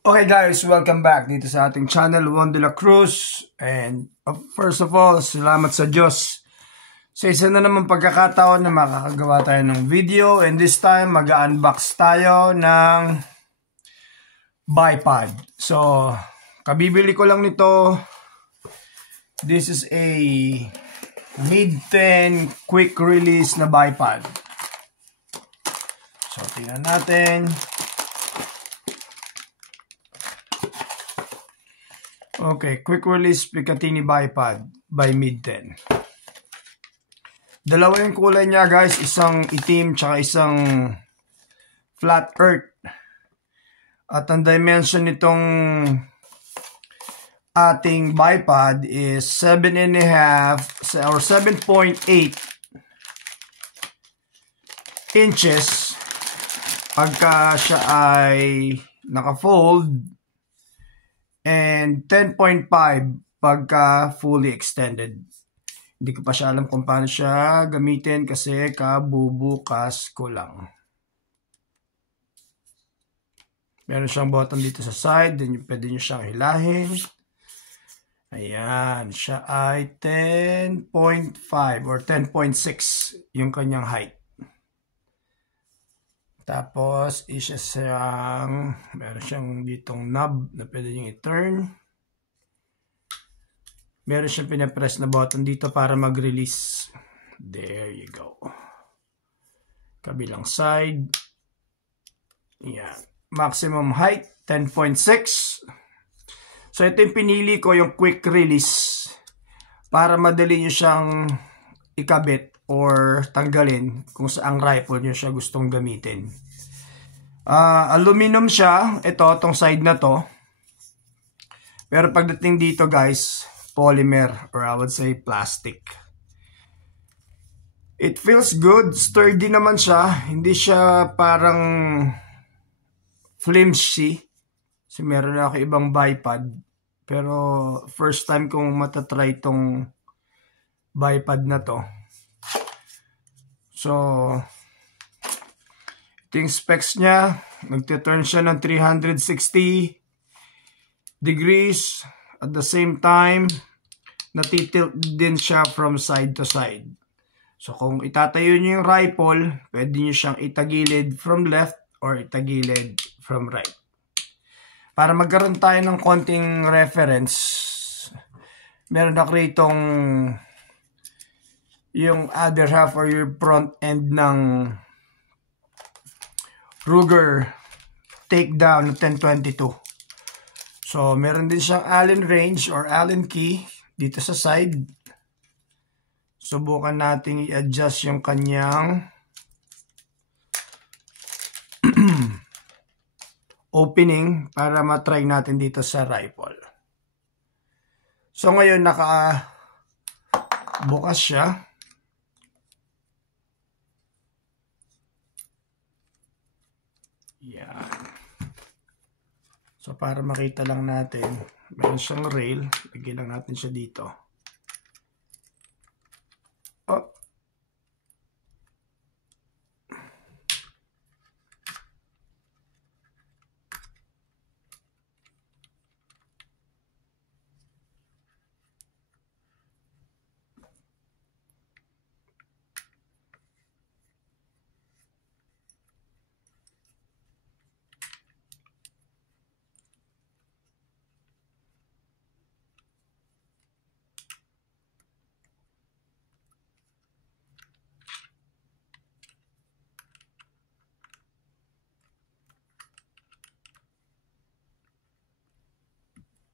Okay guys, welcome back dito sa ating channel, Juan de la Cruz. And first of all, salamat sa Diyos sa isa na naman pagkakataon na makakagawa tayo ng video. And this time, mag-unbox tayo ng bipod. So, kabibili ko lang nito. This is a mid-10 quick release na bipod. So, tingnan natin. Okay, quick release Picatinny bipod by Mid-10. Dalawa yung kulay niya guys, isang itim tsaka isang flat earth. At ang dimension nitong ating bipod is 7.5 or 7.8 inches pagka siya ay naka-fold. And 10.5 pagka fully extended. Hindi ko pa siya alam kung paano siya gamitin kasi kabubukas ko lang. Meron siyang button dito sa side. Then pwede nyo siyang hilahin. Ayan. Siya ay 10.5 or 10.6 yung kanyang height. Tapos, meron siyang ditong knob na pwede nyo i-turn. Meron siyang pinapress na button dito para mag-release. There you go. Kabilang side. Yan. Maximum height, 10.6. So, ito yung pinili ko, yung quick release. Para madali nyo siyang ikabit or tanggalin kung saang rifle nyo siya gustong gamitin. Aluminum siya. Ito, tong side na to. Pero pagdating dito guys, polymer or I would say plastic. It feels good. Sturdy naman siya. Hindi siya parang flimsy. Kasi meron na ako ibang bipod. Pero first time kong matatry tong bipod na to. So, ito yung specs niya. Nagtiturn siya ng 360 degrees. At the same time, natitilt din siya from side to side. So, kung itatayo niyo yung rifle, pwede niyo siyang itagilid from left or itagilid from right. Para magkaroon tayo ng konting reference, meron ako ritong yung other half or your front end ng Ruger Takedown 1022. So, meron din siyang Allen wrench or Allen key dito sa side. Subukan natin i-adjust yung kanyang opening para matry natin dito sa rifle. So, ngayon naka-bukas siya. Yan. So, para makita lang natin, meron siyang rail. Lagyan lang natin siya dito. Oh.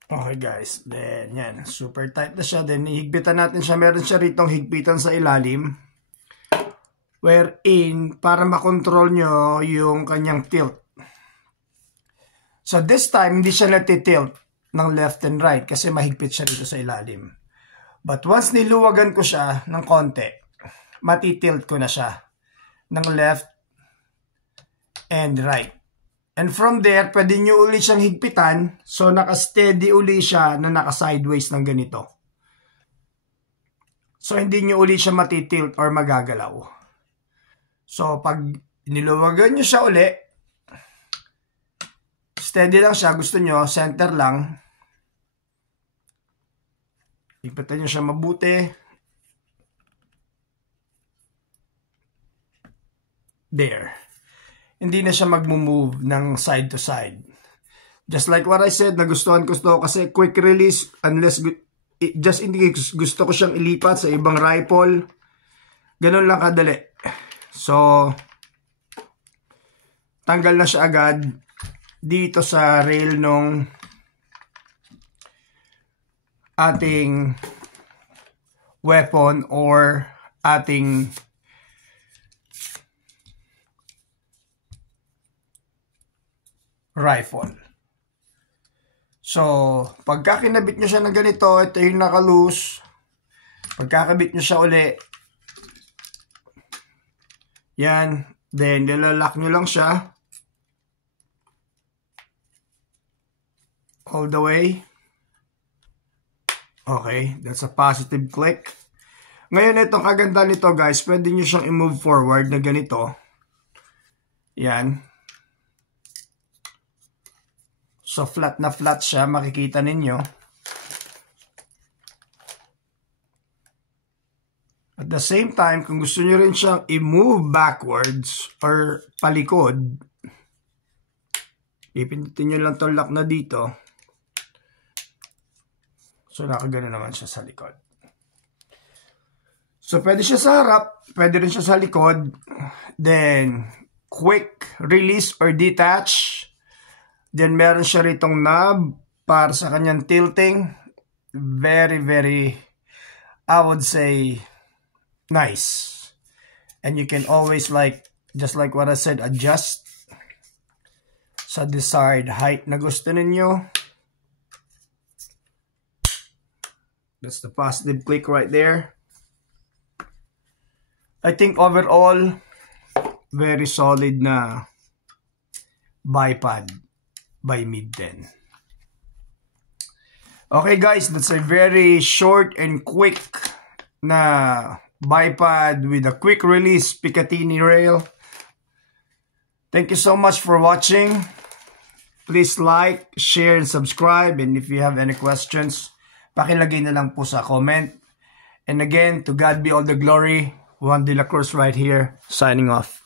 Okay guys, then yan, super tight na siya. Then hihigpitan natin siya, meron siya ritong higpitan sa ilalim wherein para makontrol nyo yung kanyang tilt. So this time, hindi siya natitilt ng left and right kasi mahigpit siya dito sa ilalim. But once niluwagan ko siya ng konti, matitilt ko na siya ng left and right. And from there, pwede nyo uli siyang higpitan. So, naka-steady uli siya na naka-sideways ng ganito. So, hindi nyo uli siya matitilt or magagalaw. So, pag niluwagan nyo siya uli, steady lang siya, gusto nyo, center lang. Higpitan nyo siya mabuti. There. Hindi na siya mag-move ng side to side. Just like what I said, nagustuhan ko ito kasi quick release, unless just hindi gusto ko siyang ilipat sa ibang rifle. Ganun lang kadali. So, tanggal na siya agad dito sa rail nung ating weapon or ating rifle. So, pagka kinabit nyo siya ng ganito, ito yung naka-loose. Pagkakabit nyo siya uli, yan, then nilalak nyo lang siya all the way. Okay, that's a positive click. Ngayon, itong kaganda nito guys, pwede nyo siyang i-move forward na ganito. Yan. So, flat na flat siya, makikita ninyo. At the same time, kung gusto nyo rin siyang i-move backwards or palikod, ipindutin nyo lang itong lock na dito. So, nakagano naman siya sa likod. So, pwede siya sa harap, pwede rin siya sa likod. Then, quick release or detach. Then, meron siya ritong knob para sa kanyang tilting. Very, very, I would say, nice. And you can always just like what I said, adjust sa desired height na gusto ninyo. That's the positive click right there. I think overall, very solid na bipod by Mid-10. Okay guys, that's a very short and quick na bipod with a quick release Picatinny rail. Thank you so much for watching. Please like, share, and subscribe. And if you have any questions, pakilagay na lang po sa comment. And again, to God be all the glory. Juan de la Cruz right here, signing off.